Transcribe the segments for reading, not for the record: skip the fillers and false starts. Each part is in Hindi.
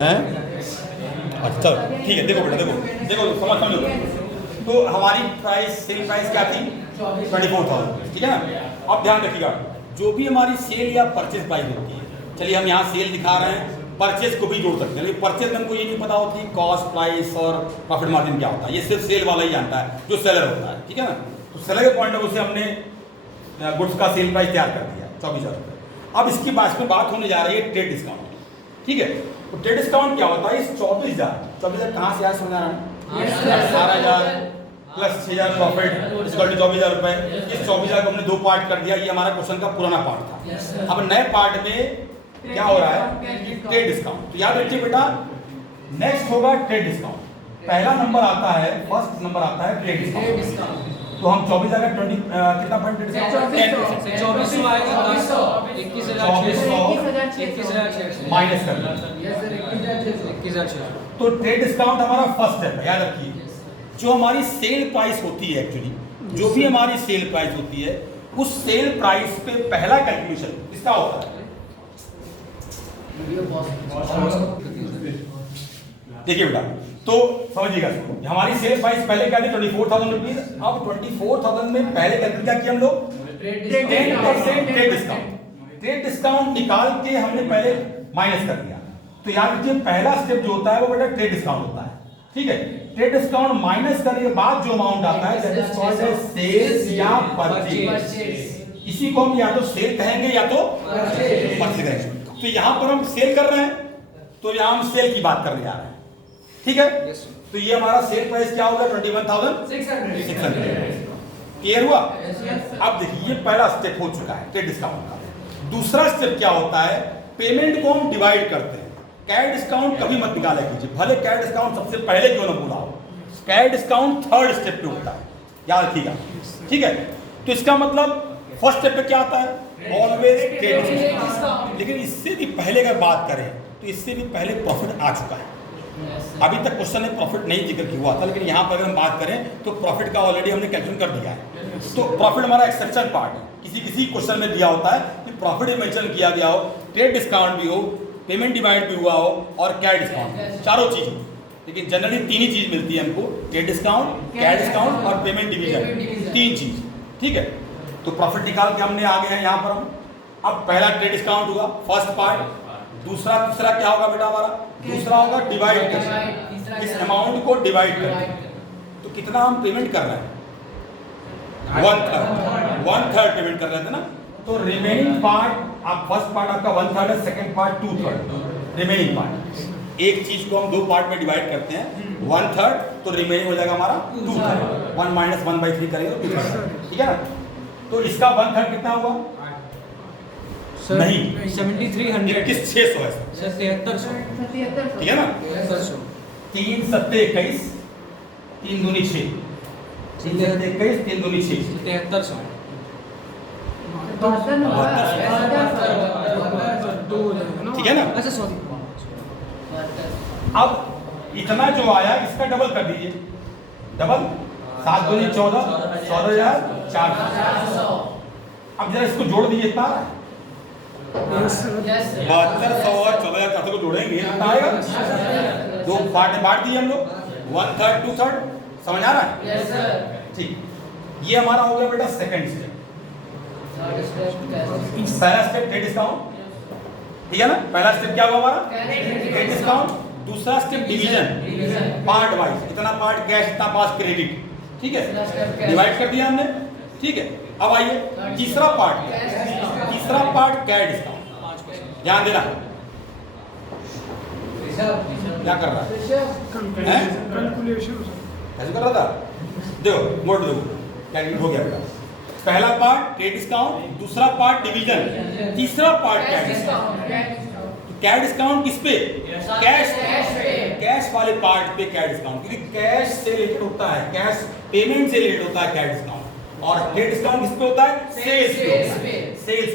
अच्छा चलो ठीक है। देखो बेटा देखो समझ लो। तो हमारी सेल प्राइस क्या थी 24,000, ठीक है ना। अब ध्यान रखिएगा, जो भी हमारी सेल या परचेज प्राइस होती है, चलिए हम यहाँ सेल दिखा रहे हैं, परचेज को भी जोड़ सकते हैं, लेकिन परचेज में हमको ये नहीं पता होती कॉस्ट प्राइस और प्रॉफिट मार्जिन क्या होता है, ये सिर्फ सेल वाला ही जानता है जो सेलर होता है, ठीक है ना। तो सेलर के पॉइंट ऑफ व्यू से हमने गुड्स का सेल प्राइस तैयार कर दिया 24,000 रुपये। अब इसकी बात होने जा रही है ट्रेड डिस्काउंट, ठीक है। तो ट्रेड डिस्काउंट क्या होता है, इस 24,000 कहाँ से आया समझा रहा है, 18,000 प्लस 6,000 प्रॉफिट इक्वल टू 24,000 रुपए। इस 24,000 को हमने दो पार्ट कर दिया, ये हमारा क्वेश्चन का पुराना पार्ट था। अब नए पार्ट में क्या हो रहा है, ट्रेड डिस्काउंट। तो याद रखिए बेटा, नेक्स्ट होगा ट्रेड डिस्काउंट। पहला नंबर आता है, फर्स्ट नंबर आता है ट्रेड डिस्काउंट। तो हम 24,000 का 20 कितना पॉइंट ट्रेड डिस्काउंट, 2400 आएगा, 21,000 माइनस कर दिया। तो ट्रेड डिस्काउंट हमारा फर्स्ट है, याद रखिए। जो हमारी सेल प्राइस होती है, एक्चुअली जो भी हमारी सेल प्राइस होती है, उस सेल प्राइस पे पहला कैलकुलेशन किसका होता है, देखिए बेटा। तो समझिएगा, हमारी सेल प्राइस पहले क्या थी 24,000 रुपीज। अब 24,000 में पहले कैलकुलेट क्या किया हम लोग, 10% ट्रेड डिस्काउंट। ट्रेड डिस्काउंट निकाल के हमने पहले माइनस कर दिया। तो याद रखिए, पहला स्टेप जो होता है वो बेटा ट्रेड डिस्काउंट होता है, ठीक है। ट्रेड डिस्काउंट माइनस करने के बाद जो अमाउंट आता है that is called as sales या परचेज। इसी को हम या तो सेल कहेंगे या तो परचेज कहेंगे। तो यहां पर हम सेल कर रहे हैं, तो यहां हम सेल की बात करने जा रहे हैं, ठीक है। तो ये हमारा सेल प्राइस क्या होगा 21,600। क्लियर हुआ। अब देखिए, ये पहला स्टेप हो चुका है ट्रेड डिस्काउंट का। दूसरा स्टेप क्या होता है, पेमेंट को हम डिवाइड करते हैं। कैश डिस्काउंट कभी मत निकाला कीजिए, भले कैश डिस्काउंट सबसे पहले क्यों ना बोला हो, कैश डिस्काउंट थर्ड स्टेप पे होता है, याद रखिएगा, ठीक है। तो इसका मतलब फर्स्ट स्टेप पे क्या आता है, ऑलवेज ट्रेड डिस्काउंट। लेकिन इससे भी पहले अगर बात करें तो इससे भी पहले प्रॉफिट आ चुका है। अभी तक क्वेश्चन में प्रॉफिट नहीं जिक्र हुआ था, लेकिन यहाँ पर अगर हम बात करें तो प्रॉफिट का ऑलरेडी हमने कैलकुलेट कर दिया है। तो प्रॉफिट हमारा एक्सेप्शन पार्ट है, किसी क्वेश्चन में दिया होता है कि प्रॉफिट भी मेंशन किया गया हो, ट्रेड डिस्काउंट भी हो, पेमेंट डिवाइड भी हुआ हो और कैश डिस्काउंट, चारों चीज। लेकिन जनरली तीन ही चीज मिलती है हमको, ट्रेड डिस्काउंट, कैश डिस्काउंट और पेमेंट डिवीजन, तीन चीज, ठीक है। तो प्रॉफिट निकाल के हमने आ गए हैं यहाँ पर हम। अब पहला ट्रेड डिस्काउंट हुआ फर्स्ट पार्ट। दूसरा क्या होगा बेटा हमारा, दूसरा होगा डिवाइड कर, इस अमाउंट को डिवाइड कर। तो कितना हम पेमेंट कर रहे हैं, 1/3 पेमेंट कर रहे थे ना। तो रिमेनिंग पार्ट, आप फर्स्ट पार्ट आपका 1/3 है, सेकंड पार्ट 2/3, रिमेनिंग पार्ट। एक चीज को हम दो पार्ट में डिवाइड करते हैं, 1/3, तो रिमेनिंग हो जाएगा हमारा 2/3। 1 माइनस 1/3 करेंगे तो 2/3, ठीक है ना। तो इसका 1/3 कितना हुआ, नहीं 7300, 21,600 है, 7300, ठीक है ना। 3 7 21, 3 दूनी 6, 3 7 21, 3 दूनी 6, 7300। ठीक है ना। अच्छा सॉरी, अब इतना जो आया इसका डबल कर दीजिए, डबल 7 दूनी 14, 14,400। अब जरा इसको जोड़ दीजिए, इतना 7200 और 14,400 को जोड़ेंगे कितना आएगा, दो पार्ट में बांट दिए हम लोग, 1/3 2/3, समझ आ रहा है, ठीक। ये हमारा हो गया बेटा सेकंड स्टेप। पहला स्टेप ट्रेड डिस्काउंट, ठीक है ना। पहला स्टेप क्या हुआ हमारा, ट्रेड डिस्काउंट। दूसरा स्टेप डिवीजन, पार्ट वाइज, इतना पार्ट कैश, इतना पास क्रेडिट, ठीक है, डिवाइड कर दिया हमने, ठीक है। अब आइए तीसरा पार्ट कैश डिस्काउंट। ध्यान देना, क्या कर रहा है, ऐसे कर रहा था, देखो मोड़ दो, कैलकुलेट हो गया बेटा। पहला पार्ट ट्रेड डिस्काउंट, दूसरा पार्ट डिवीजन, तीसरा part cash discount. Cash discount किस पे, कैश वाले पार्ट पे कैश डिस्काउंट, क्योंकि कैश से रिलेटेड होता है, कैश पेमेंट से रिलेटेड होता है कैश डिस्काउंट। और ट्रेड डिस्काउंट किस पे होता है, सेल्स पे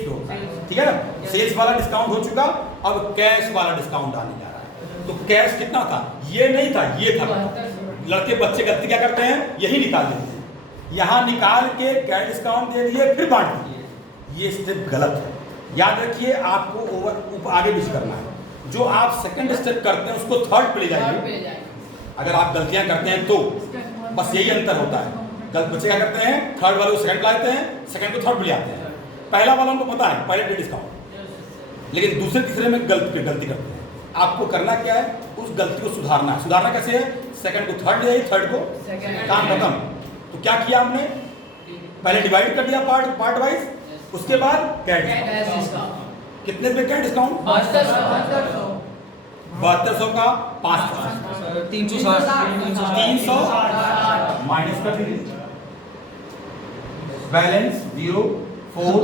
होता है, ठीक है ना। सेल्स वाला डिस्काउंट हो चुका, अब कैश वाला डिस्काउंट आने जा रहा है। तो कैश कितना था, ये नहीं था, ये था। लड़के बच्चे गलती क्या करते हैं, यही निकाल देते हैं, यहाँ निकाल के कैश डिस्काउंट दे दिए फिर बांट दिए, ये स्टेप गलत है। याद रखिए, आपको आगे भी करना है। जो आप सेकंड स्टेप करते हैं उसको थर्ड पे ले जाइए। अगर आप गलतियां करते हैं तो बस यही अंतर होता है। बच्चे क्या करते हैं, थर्ड वाले को सेकंड लाते हैं, सेकंड को थर्ड पे ले आते हैं। पहला वाला उनको पता है पहले ट्रेड डिस्काउंट, लेकिन दूसरे तीसरे में गलती करते हैं। आपको करना क्या है, उस गलती को सुधारना है। सुधारना कैसे है, सेकंड को थर्ड ले जाइए, थर्ड को काम खत्म। तो क्या किया आपने, पहले डिवाइड कर दिया पार्ट वाइज, उसके बाद कैश डिस्काउंट। कितने पे कैश डिस्काउंट, 7200 का 5%, 300 माइनस कर दीजिए। बैलेंस 0 4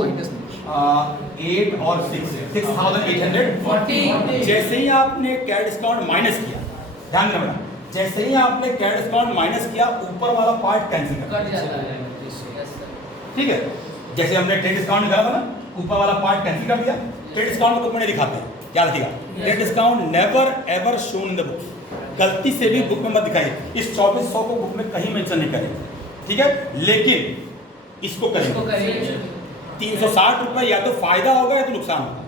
8 और 6 6840। जैसे ही आपने कैश डिस्काउंट माइनस किया, ध्यान रखना, जैसे ही आपने कैश डिस्काउंट माइनस किया, ऊपर वाला पार्ट कैंसिल कर दिया। ठीक है, जैसे हमने ट्रेड डिस्काउंट निकाला था ना, ऊपर वाला पार्ट कैंसिल कर दिया। ट्रेड डिस्काउंट को बुक में नहीं दिखाते हैं, क्या रखिएगा, trade discount never ever shown in the books. गलती से भी बुक में मत दिखाइए। इस 2400 को बुक में कहीं मेंशन नहीं करेंगे, ठीक है, लेकिन इसको करेंगे। 360 रुपए या तो फायदा होगा या तो नुकसान होगा।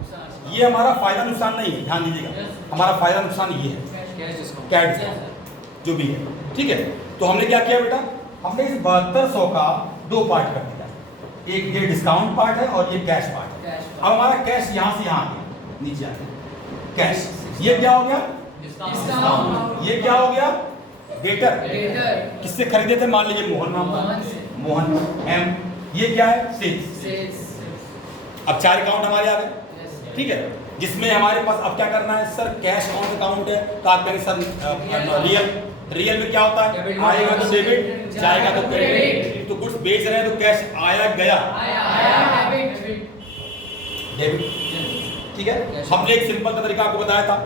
ये हमारा फायदा नुकसान नहीं है, ध्यान दीजिएगा, हमारा फायदा नुकसान ये है, कैश डिस्काउंट जो भी है। ठीक है, तो हमने क्या किया बेटा, हमने इस 7200 का 2 पार्ट कर दिया। एक ये डिस्काउंट पार्ट है और ये कैश पार्ट है। अब हमारा कैश यहाँ से यहाँ आ गया, नीचे आ गया कैश। ये क्या हो गया, डिस्काउंट। ये क्या हो गया, वेटर। किससे खरीदे थे, मान लीजिए मोहन नाम का, मोहन एम। ये क्या है, सेल्स। अब 4 अकाउंट हमारे आ गए, ठीक है, जिसमें हमारे पास अब क्या करना है, सर कैश कौन सा अकाउंट है, तो आप कहेंगे सर रियल में क्या होता है, आएगा तो डेबिट, जाएगा तो क्रेडिट। तो कुछ बेच रहे हैं तो कैश आया गया, डेबिट। ठीक है, हमने एक सिंपल सा तरीका आपको बताया था,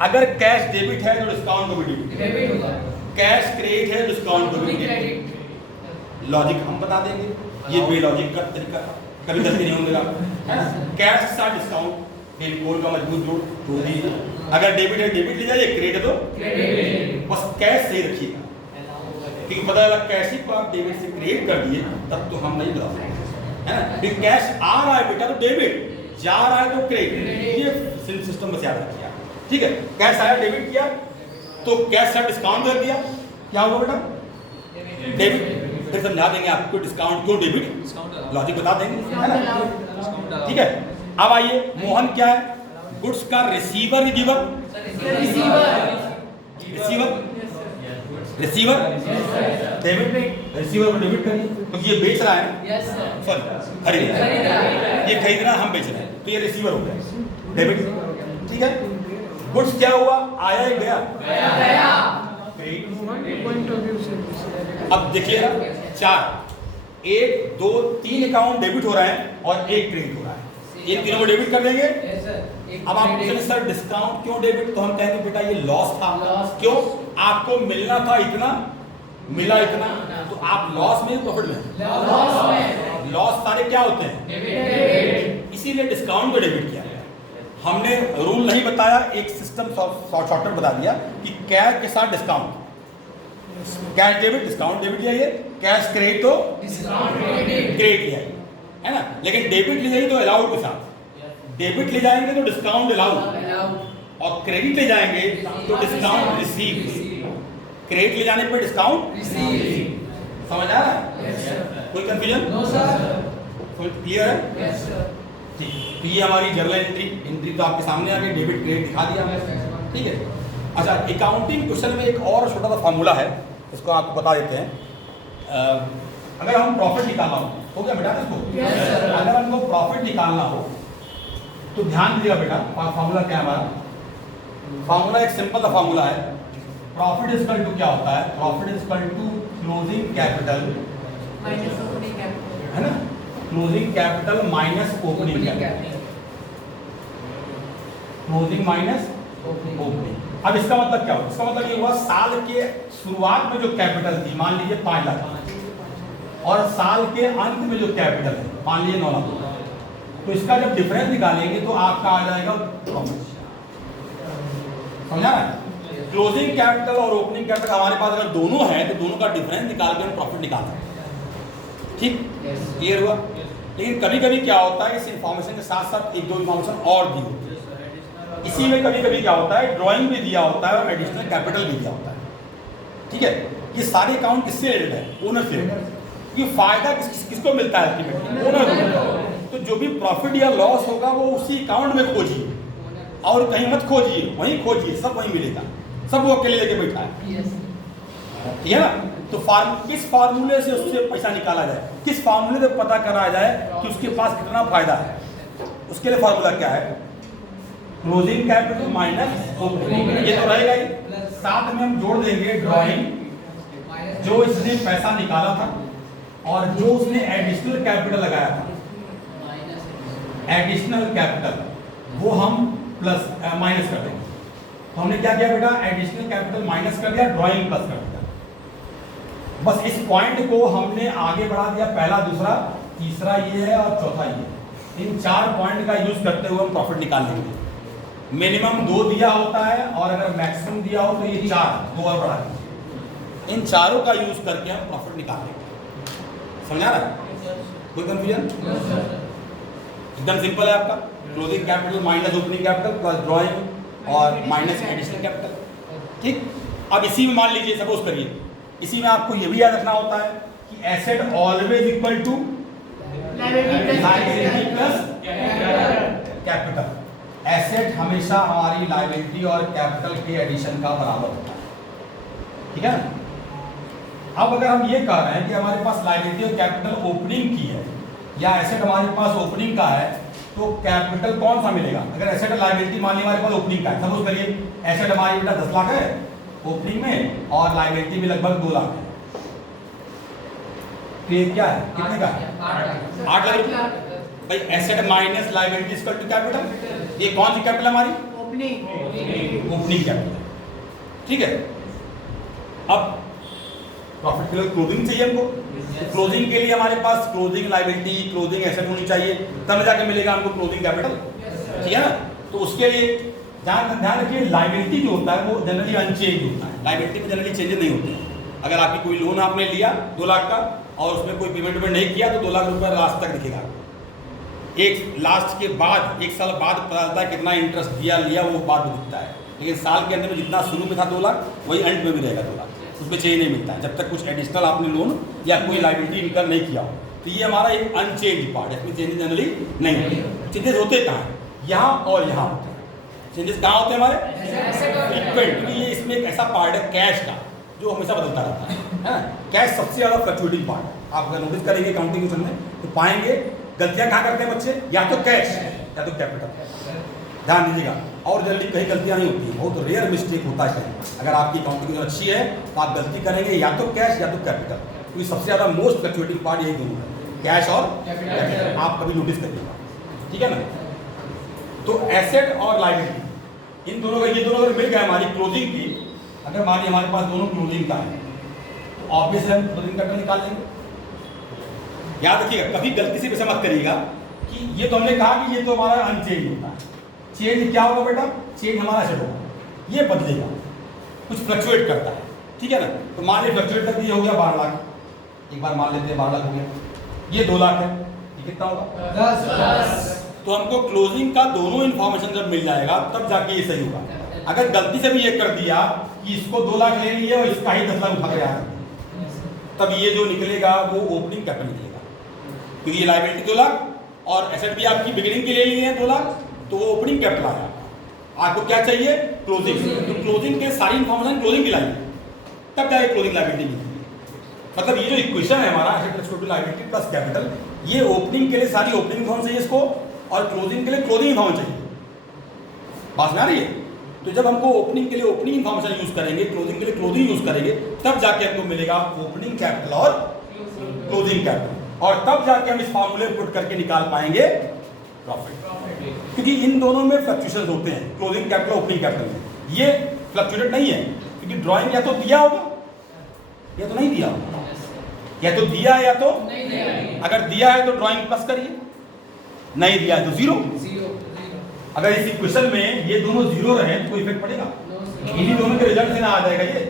अगर कैश डेबिट है तो डिस्काउंट को भी डेबिट होगा, कैश क्रेडिट है डिस्काउंट को भी क्रेडिट। लॉजिक हम बता देंगे, ये बेलॉजिक का तरीका कभी गलती नहीं होगा, है ना। कैश के साथ डिस्काउंट, कोड का मजबूत जोड़ दीजिए। अगर डेबिट है डेबिट ले जाइए, क्रेडिट है तो क्रेडिट। बस कैश सही रखिएगा, क्योंकि पता लगा कैश ही को आप डेबिट से क्रेडिट कर दिए तब तो हम नहीं बता सकते, है ना। फिर कैश आ रहा है बेटा तो डेबिट, जा रहा है तो क्रेडिट। ये सिस्टम बस याद रखिए, ठीक है। कैश आया डेबिट किया तो कैश से डिस्काउंट कर दिया, क्या हुआ बेटा, डेबिट। फिर समझा देंगे आपको डिस्काउंट क्यों डेबिट, लॉजिक बता देंगे, है ना। ठीक है, अब आइए, मोहन क्या है, गुड्स का receiver, giver, receiver debit, receiver को डेबिट करिए क्योंकि ये बेच रहा है, सॉरी खरीद रहा है, ये खरीद रहा है, हम बेच रहे हैं, तो ये रिसीवर हो गया, डेबिट। ठीक है, गुड्स क्या हुआ, आया ही गया, अब देखिएगा 4 1 2 3 अकाउंट डेबिट हो रहा है और एक क्रेडिट हो रहा है, इन तीनों को डेबिट कर देंगे। अब आप पूछेंगे सर डिस्काउंट क्यों डेबिट, तो हम कहेंगे बेटा ये लॉस था, क्यों, आपको मिलना था इतना, मिला इतना, तो आप लॉस में प्रॉफिट में, लॉस सारे क्या होते हैं, इसीलिए डिस्काउंट को डेबिट किया। हमने रूल नहीं बताया, एक सिस्टम शॉर्टकट बता दिया कि कैश के साथ discount, cash debit discount debit लिया, कैश क्रेडिट तो क्रेडिट लिया, है ना। लेकिन डेबिट ले जाएंगे तो अलाउड के साथ, डेबिट ले जाएंगे तो डिस्काउंट अलाउड, और क्रेडिट ले जाएंगे तो डिस्काउंट रिसीव, क्रेडिट ले जाने पर डिस्काउंट रिसीव। समझ आ रहा है, कोई कंफ्यूजन, क्लियर है, ठीक। तो ये हमारी जर्नल एंट्री तो आपके सामने आ गई, डेबिट क्रेडिट दिखा दिया, ठीक है। अच्छा, अकाउंटिंग क्वेश्चन में एक और छोटा सा फॉर्मूला है, इसको आपको बता देते हैं। अगर हम प्रॉफिट निकालना हो गया बेटा इसको, अगर हमको प्रॉफिट निकालना हो तो ध्यान दीजिएगा बेटा, फॉर्मूला क्या है हमारा, फॉर्मूला एक सिंपल सा फॉर्मूला है, प्रॉफिट इज इक्वल टू क्या होता है, profit is equal to closing capital minus opening capital, है ना, closing capital minus opening capital, closing minus opening. अब इसका मतलब क्या हुआ, इसका मतलब ये हुआ साल के शुरुआत में जो कैपिटल थी, मान लीजिए 5 लाख, और साल के अंत में जो कैपिटल है मान लीजिए 9 लाख, तो इसका जब डिफरेंस निकालेंगे तो आपका आ जाएगा प्रॉफिट। समझा ना, क्लोजिंग कैपिटल और ओपनिंग कैपिटल हमारे पास अगर दोनों है तो दोनों का डिफरेंस निकाल के हम प्रॉफिट निकाल सकते हैं, ठीक, क्लियर हुआ। लेकिन कभी कभी क्या होता है, इस इंफॉर्मेशन के साथ साथ 1-2 इंफॉर्मेशन और दी होती है, इसी में कभी कभी क्या होता है, ड्राइंग भी दिया होता है और एडिशनल कैपिटल भी दिया होता है। ठीक है, ये सारे अकाउंट किससे रिलेटेड है, ओनर से रिलेटेड है। ये फायदा किसको मिलता है अल्टीमेटली, ओनर को मिलता है। तो जो भी प्रॉफिट या लॉस होगा वो उसी अकाउंट में खोजिए और कहीं मत खोजिए, वहीं खोजिए, सब वहीं मिलेगा, सब वो अकेले लेके बैठा है। ठीक है ना। तो किस फार्मूले से उससे पैसा निकाला जाए, किस फार्मूले से पता करा जाए कि उसके पास कितना फायदा है, उसके लिए फार्मूला क्या है, क्लोजिंग कैपिटल माइनस ओपनिंग। ये तो रहेगा ही, साथ में हम जोड़ देंगे ड्राइंग, जो इसने पैसा निकाला था और जो उसने एडिशनल कैपिटल लगाया था, एडिशनल कैपिटल वो हम प्लस माइनस कर देंगे। तो हमने क्या किया बेटा, एडिशनल कैपिटल माइनस कर दिया, ड्राइंग प्लस कर दिया। बस इस पॉइंट को हमने आगे बढ़ा दिया, पहला, दूसरा, तीसरा ये है और चौथा ये है। इन 4 पॉइंट का यूज करते हुए हम प्रॉफिट निकाल लेंगे। मिनिमम 2 दिया होता है और अगर मैक्सिमम दिया हो तो ये 4, 2 और बढ़ा दीजिए। इन चारों का यूज करके हम प्रॉफिट निकाल लेंगे। समझा रहा है, कोई कंफ्यूजन? एकदम सिंपल है आपका, closing capital minus opening capital plus drawing और माइनस एडिशनल कैपिटल। ठीक, अब इसी में मान लीजिए, सपोज करिए, इसी में आपको ये भी याद रखना होता है कि asset always equal to liability plus capital. Asset हमेशा हमारी लायबिलिटी और कैपिटल के एडिशन का बराबर होता है। ठीक है ना। अब अगर हम ये कह रहे हैं कि हमारे पास लायबिलिटी और कैपिटल ओपनिंग की है या एसेट हमारे पास ओपनिंग का है, तो कैपिटल कौन सा मिलेगा? अगर एसेट लायबिलिटी मान ली हमारे पास ओपनिंग का है, सपोज करिए एसेट हमारी बेटा 10 लाख है ओपनिंग में और लायबिलिटी भी लगभग 2 लाख है, तो ये क्या है, कितने का है? 8 लाख। भाई asset minus liability equal to capital, ये कौन सी कैपिटल हमारी? Opening capital. ठीक है, अब प्रॉफिट के लिए क्लोजिंग चाहिए हमको, तो क्लोजिंग के लिए हमारे पास क्लोजिंग लायबिलिटी, क्लोजिंग एसेट होनी चाहिए, तब जाके मिलेगा हमको क्लोजिंग कैपिटल। ठीक है ना। तो उसके लिए ध्यान रखिए, लायबिलिटी जो होता है वो जनरली अनचेंज होता है, लायबिलिटी में जनरली चेंजेस नहीं होते हैं। अगर आपकी कोई लोन आपने लिया 2 लाख का और उसमें कोई पेमेंट नहीं किया तो 2 लाख रुपये लास्ट तक दिखेगा। एक लास्ट के बाद 1 साल बाद पता चलता है कितना इंटरेस्ट दिया लिया, वो बाद में दिखता है, लेकिन साल के अंदर में जितना शुरू में था 2 लाख वही एंड में भी रहेगा 2 लाख, उसमें चेंज नहीं मिलता है जब तक कुछ एडिशनल आपने लोन या कोई लायबिलिटी इनकम नहीं किया हो। तो ये हमारा एक अनचेंज पार्ट है, इसमें चेंजेस जनरली नहीं होते। चेंजेस होते कहाँ हैं? यहाँ और यहाँ होते हैं। चेंजेस कहाँ होते हैं हमारे? फ्रीक्वेंट, क्योंकि ये इसमें एक ऐसा पार्ट है कैश का जो हमेशा बदलता रहता है ना। कैश सबसे ज़्यादा फ्लक्चुएटिंग पार्ट है। आप अगर नोटिस करेंगे अकाउंटिंग में तो पाएंगे गलतियाँ कहाँ करते हैं बच्चे, या तो कैश या तो कैपिटल। ध्यान दीजिएगा, और जल्दी कहीं गलतियाँ नहीं होती, बहुत रेयर मिस्टेक होता है कहीं। अगर आपकी अकाउंटिंग अच्छी है तो आप गलती करेंगे या तो कैश या तो कैपिटल, क्योंकि सबसे ज़्यादा मोस्ट फ्लक्चुएटिंग पार्ट यही दोनों है, कैश और कैपिटल। आप कभी नोटिस करिएगा, ठीक है ना। तो एसेट और लायबिलिटी इन दोनों का, ये दोनों अगर मिल गए हमारी क्लोजिंग की, अगर मान लीजिए हमारे पास दोनों क्लोजिंग का है तो ऑब्वियसली हम क्लोजिंग कैपिटल निकाल लेंगे। याद रखिएगा, कभी गलती से वैसे मत करिएगा कि ये तो हमने कहा कि ये तो हमारा अनचेंज होता है। चेंज क्या होगा बेटा? चेंज हमारा एसेट होगा, ये बदलेगा, कुछ फ्लक्चुएट करता है, ठीक है ना। तो मान लीजिए फ्लक्चुएट करके ये हो गया 12 लाख, एक बार मान लेते हैं 12 लाख हो गया, ये 2 लाख है, ये कितना होगा? 10। तो हमको क्लोजिंग का दोनों इन्फॉर्मेशन जब मिल जाएगा तब जाके ये सही होगा। अगर गलती से भी ये कर दिया कि इसको 2 लाख ले लिए और इसका ही 10 लाख उठा के आया, तब ये जो निकलेगा वो ओपनिंग कैपिटल निकलेगा, क्योंकि ये लायबिलिटी 2 लाख और एसेट भी आपकी बिगिनिंग के लिए लिए हैं 2 लाख, तो वो ओपनिंग कैपिटल आया। आपको क्या चाहिए? क्लोजिंग। तो क्लोजिंग के सारी इन्फॉर्मेशन क्लोजिंग की लाइए, तब जाके क्लोजिंग लायबिलिटी मिलेगी। मतलब ये जो इक्वेशन है हमारा asset plus total liability plus capital, ये ओपनिंग के लिए सारी ओपनिंग इन्फॉर्मेशन चाहिए इसको, और क्लोजिंग के लिए क्लोजिंग इन्फॉर्मेशन चाहिए। बात में आ रही है? तो जब हमको ओपनिंग के लिए ओपनिंग इन्फॉर्मेशन यूज करेंगे, क्लोजिंग के लिए क्लोजिंग यूज करेंगे, तब जाके हमको मिलेगा ओपनिंग कैपिटल और क्लोजिंग कैपिटल, और तब जाके हम इस फॉर्मूले पुट करके निकाल पाएंगे प्रॉफिट। क्योंकि इन दोनों में फ्लक्चुएशन होते हैं, क्लोजिंग कैपिटल ओपनिंग कैपिटल में। ये फ्लक्चुएट नहीं है, क्योंकि ड्राइंग या तो दिया होगा या तो नहीं दिया होगा, या तो दिया है या तो नहीं दिया। अगर दिया है तो ड्राइंग प्लस करिए, नहीं दिया है तो 0। अगर इस इक्वेशन में ये दोनों 0 रहे तो कोई इफेक्ट पड़ेगा? इन्हीं दोनों के रिजल्ट से ना आ जाएगा ये।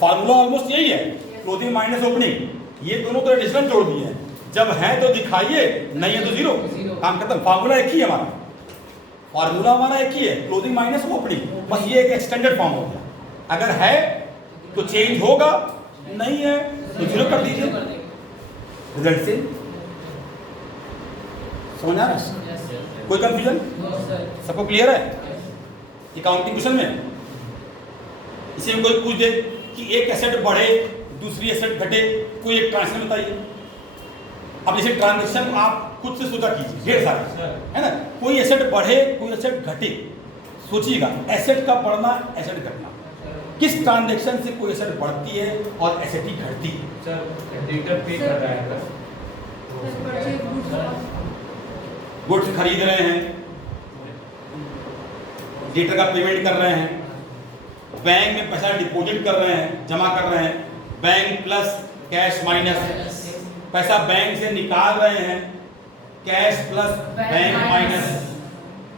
फार्मूला ऑलमोस्ट यही है, क्लोजिंग माइनस ओपनिंग, ये दोनों तो एडिशनल जोड़ दिए हैं, जब है तो दिखाइए, नहीं है तो 0, काम खत्म। फार्मूला एक ही है हमारा, फॉर्मूला हमारा एक ही है, क्लोजिंग माइनस ओपनिंग, बस ये एक एक्सटेंडेड फॉर्म हो गया। अगर है तो चेंज होगा, नहीं है तो जीरो कर दीजिए। रिजल्ट से समझ आ रहा है? कोई कंफ्यूजन? सबको क्लियर है? अकाउंटिंग क्वेश्चन में इसी में कोई पूछ दे कि एक एसेट बढ़े दूसरी एसेट घटे, कोई एक ट्रांजेक्शन बताइए। अब जैसे ट्रांजेक्शन आप खुद से सोचा कीजिए, ढेर सारे है ना, कोई एसेट बढ़े कोई एसेट घटे, सोचिएगा एसेट का बढ़ना एसेट घटना, किस ट्रांजेक्शन से कोई एसेट बढ़ती है और एसेट ही घटती है? सर डेटर पे कर रहा है, गुड्स खरीद रहे हैं, डेटर का पेमेंट कर रहे हैं, बैंक में पैसा डिपॉजिट कर रहे हैं, जमा कर रहे हैं, बैंक प्लस कैश माइनस, पैसा बैंक से निकाल रहे हैं, कैश प्लस बैंक माइनस।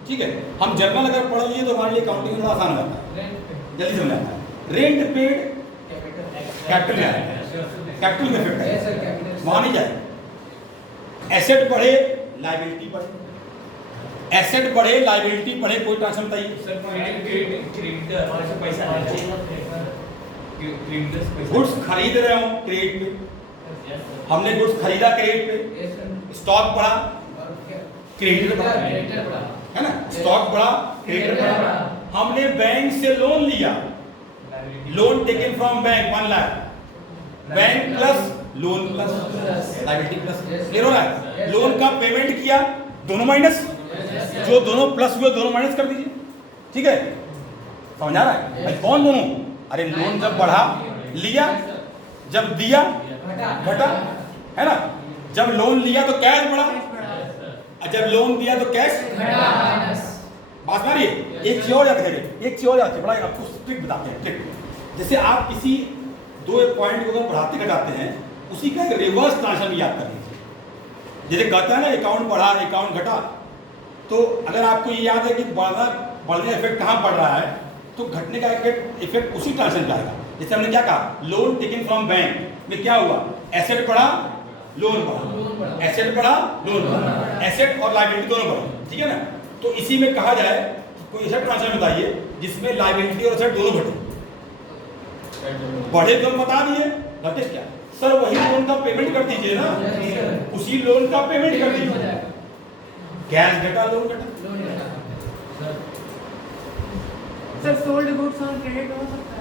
ठीक है, हम जर्नल अगर पढ़ लिए तो हमारे लिए अकाउंटिंग थोड़ा आसान होता है, जल्दी समझ आता है। रेंट पेड कैपिटल में आएगा, कैपिटल में इफेक्ट है, वहां नहीं जाए। एसेट बढ़े लायबिलिटी बढ़े, एसेट बढ़े लायबिलिटी बढ़े, कोई ट्रांसफर बताइए। क्रेडिटर हमारे से पैसा गुड्स खरीद रहे हो क्रेडिट पे, हमने गुड्स खरीदा क्रेडिट पे, स्टॉक बढ़ा क्रेडिट बढ़ा, है ना, स्टॉक बढ़ा क्रेडिट बढ़ा। हमने बैंक से लोन लिया, loan taken from bank 1 lakh, bank plus lone plus liability plus, clear हो रहा है? लोन का पेमेंट किया, दोनों माइनस, जो दोनों प्लस हुए दोनों माइनस कर दीजिए। ठीक है, समझ आ रहा है भाई? कौन दोनों? अरे लोन जब बढ़ा लिया, जब दिया घटा, है ना, जब लोन लिया तो कैश बढ़ा, और जब लोन दिया तो कैश बात मारिए। एक चीज और याद करिए, एक चीज और याद करिए, बड़ा आपको ट्रिक बताते हैं, ट्रिक। जैसे आप किसी दो पॉइंट को बढ़ाते घटाते हैं, उसी का एक रिवर्स ट्रांसफर याद कर लीजिए। जैसे कहता है ना अकाउंट बढ़ा अकाउंट घटा, तो अगर आपको ये याद है कि बढ़ने इफेक्ट कहाँ पड़ रहा है, तो घटने का इफेक्ट उसी ट्रांसफर में आएगा। जैसे हमने क्या कहा, लोन टेकन फ्रॉम बैंक में क्या हुआ, एसेट बढ़ा लोन बढ़ा, एसेट बढ़ा लोन बढ़ा, एसेट और लायबिलिटी दोनों बढ़ा। ठीक है ना, तो इसी में कहा जाए कोई ऐसा ट्रांसफर बताइए जिसमें लायबिलिटी और एसेट दोनों घटे। बढ़े तो हम बता दिए, घटे क्या? सर वही लोन का पेमेंट कर दीजिए ना, उसी लोन का पेमेंट कर दीजिए। कैश घटा लोन घटा। Sir sold goods on credit हो सकता है?